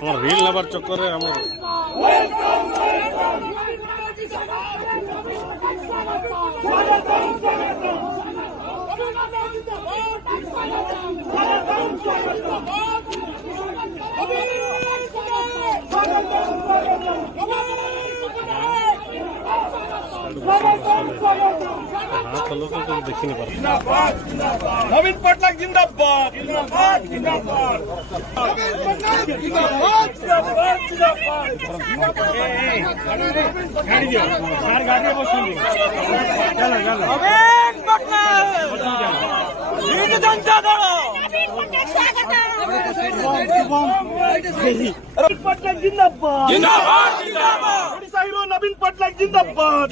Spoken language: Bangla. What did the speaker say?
আমার রিল নেবার চক্করে আমার হাত হলো তো দেখিনি পারে। নবীন পট্টনাক জিন্দাবাদ, জিন্দাবাদ, জিন্দাবাদ। নবীন পট্টনাক জিন্দাবাদ, জিন্দাবাদ, জিন্দাবাদ। গাড়ি দিও, আর গাড়ি বসুন। চলো চলো। নবীন পট্টনাক হিন্দু জনতা দল। নবীন পট্টনাক জিন্দাবাদ, জিন্দাবাদ, জিন্দাবাদ। ওড়িশা হিরো নবীন পট্টনাক জিন্দাবাদ।